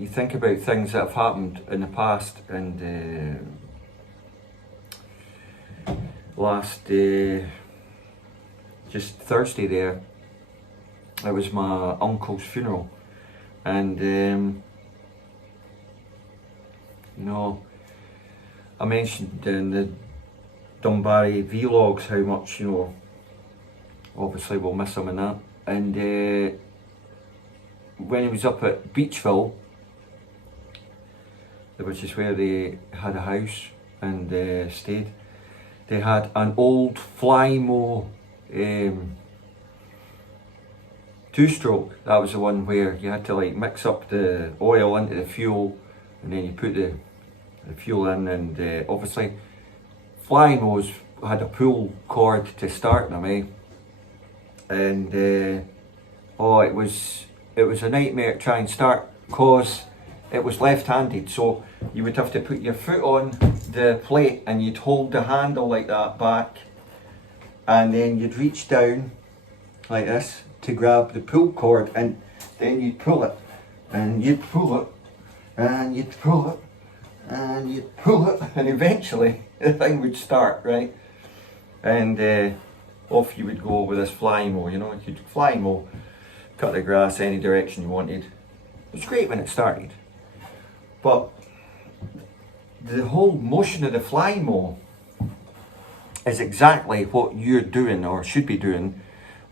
you think about things that have happened in the past, and last just Thursday there, it was my uncle's funeral, and you know, I mentioned in the Dunbarry vlogs how much, you know, obviously we'll miss him and that, and when he was up at Beachville, which is where they had a house and stayed, they had an old Flymo two-stroke. That was the one where you had to like mix up the oil into the fuel, and then you put the fuel in, and obviously Flymos had a pull cord to start them, and oh, it was a nightmare to try and start, because it was left-handed, so you would have to put your foot on the plate and you'd hold the handle like that back, and then you'd reach down like this to grab the pull cord, and then you'd pull it, and you'd pull it, and you'd pull it, and you'd pull it, and eventually the thing would start, right? And off you would go with this Flymo, you know, you could Flymo, cut the grass any direction you wanted. It was great when it started, but the whole motion of the Flymo is exactly what you're doing, or should be doing,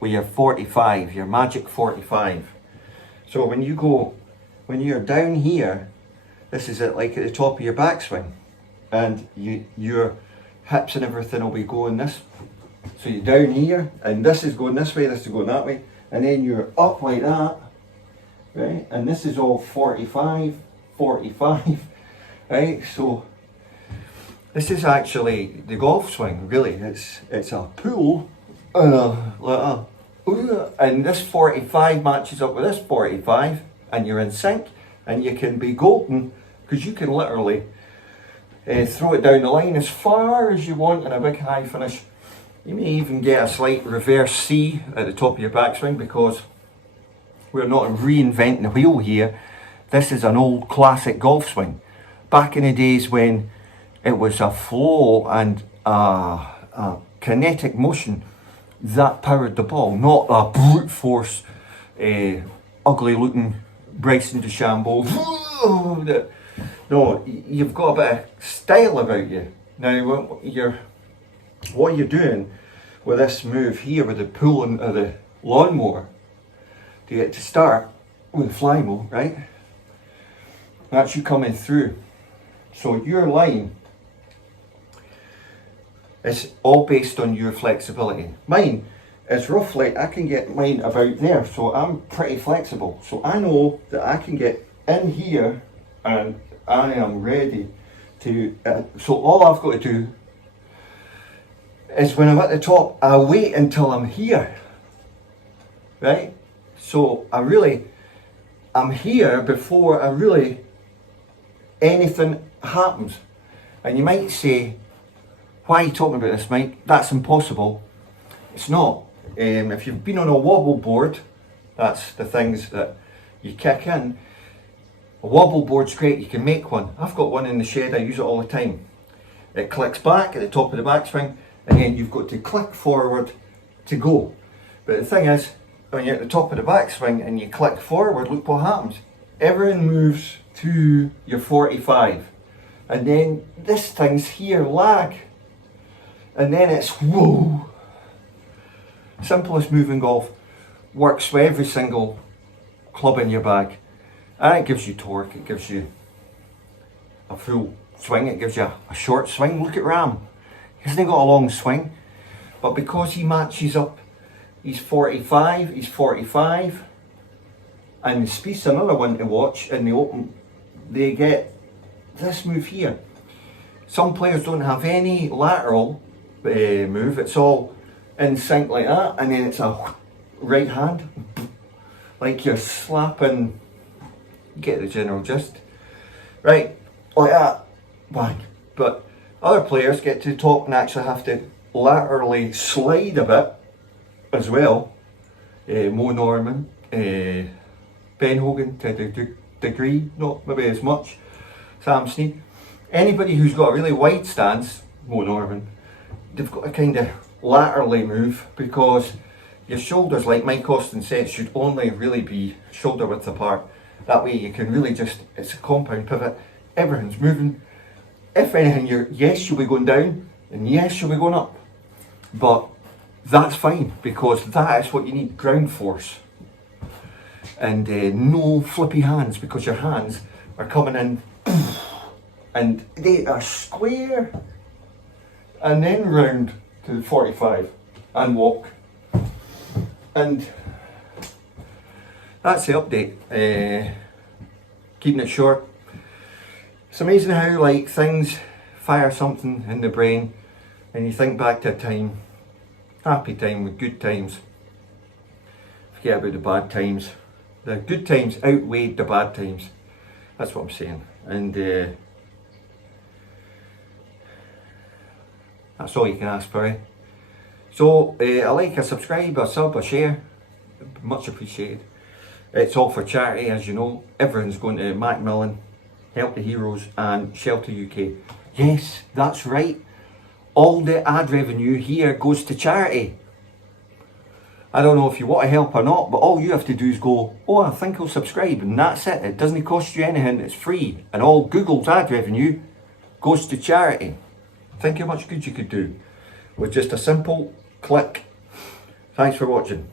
with your 45, your magic 45. So when you're down here, this is it, like at the top of your backswing, and your hips and everything will be going this. So you're down here, and this is going this way, this is going that way, and then you're up like that, right? And this is all 45, 45, right? So this is actually the golf swing, really. It's a pull, and this 45 matches up with this 45, and you're in sync, and you can be golden, because you can literally throw it down the line as far as you want in a big high finish. You may even get a slight reverse C at the top of your backswing, because we're not reinventing the wheel here. This is an old classic golf swing. Back in the days when it was a flow and a kinetic motion that powered the ball, not a brute force, ugly looking Bryson DeChambeau. No, you've got a bit of style about you. Now, what you're doing with this move here, with the pulling of the lawnmower to get to start with the Flymo, right? That's you coming through. So your line is all based on your flexibility. Mine is roughly, I can get mine about there, so I'm pretty flexible. So I know that I can get in here, and I am ready to, so all I've got to do is, when I'm at the top, I wait until I'm here, right? So I'm here before anything happens. And you might say, why are you talking about this, Mike? That's impossible. It's not. If you've been on a wobble board, that's the things that you kick in. A wobble board's great, you can make one. I've got one in the shed, I use it all the time. It clicks back at the top of the backswing, and then you've got to click forward to go. But the thing is, when you're at the top of the backswing and you click forward, look what happens. Everything moves to your 45. And then this thing's here, lag. And then it's whoa. Simplest move in golf. Works with every single club in your bag. And it gives you torque, it gives you a full swing, it gives you a short swing. Look at Rahm. He hasn't got a long swing, but because he matches up, he's 45, he's 45, and Spieth's another one to watch in the Open. They get this move here. Some players don't have any lateral move, it's all in sync like that, and then it's a right hand, like you're slapping, you get the general gist, right, like that, bang. But other players get to the top and actually have to laterally slide a bit as well. Mo Norman, Ben Hogan, degree, not maybe as much. Sam Snead. Anybody who's got a really wide stance, Mo Norman, they've got to kind of laterally move, because your shoulders, like Mike Austin said, should only really be shoulder width apart. That way you can really just, it's a compound pivot, everything's moving. If anything, yes, you'll be going down, and yes, you'll be going up. But that's fine, because that is what you need, ground force. And no flippy hands, because your hands are coming in and they are square, and then round to 45 and walk. And that's the update. Keeping it short. It's amazing how like things fire something in the brain and you think back to a time, happy time with good times. Forget about the bad times. The good times outweighed the bad times. That's what I'm saying. And that's all you can ask for. So a like, a subscribe, a sub, a share, much appreciated. It's all for charity, as you know. Everything's going to Macmillan, Help the Heroes and Shelter UK. Yes, that's right. All the ad revenue here goes to charity. I don't know if you want to help or not, but all you have to do is go, oh, I think I'll subscribe, and that's it. It doesn't cost you anything, it's free. And all Google's ad revenue goes to charity. Think how much good you could do with just a simple click. Thanks for watching.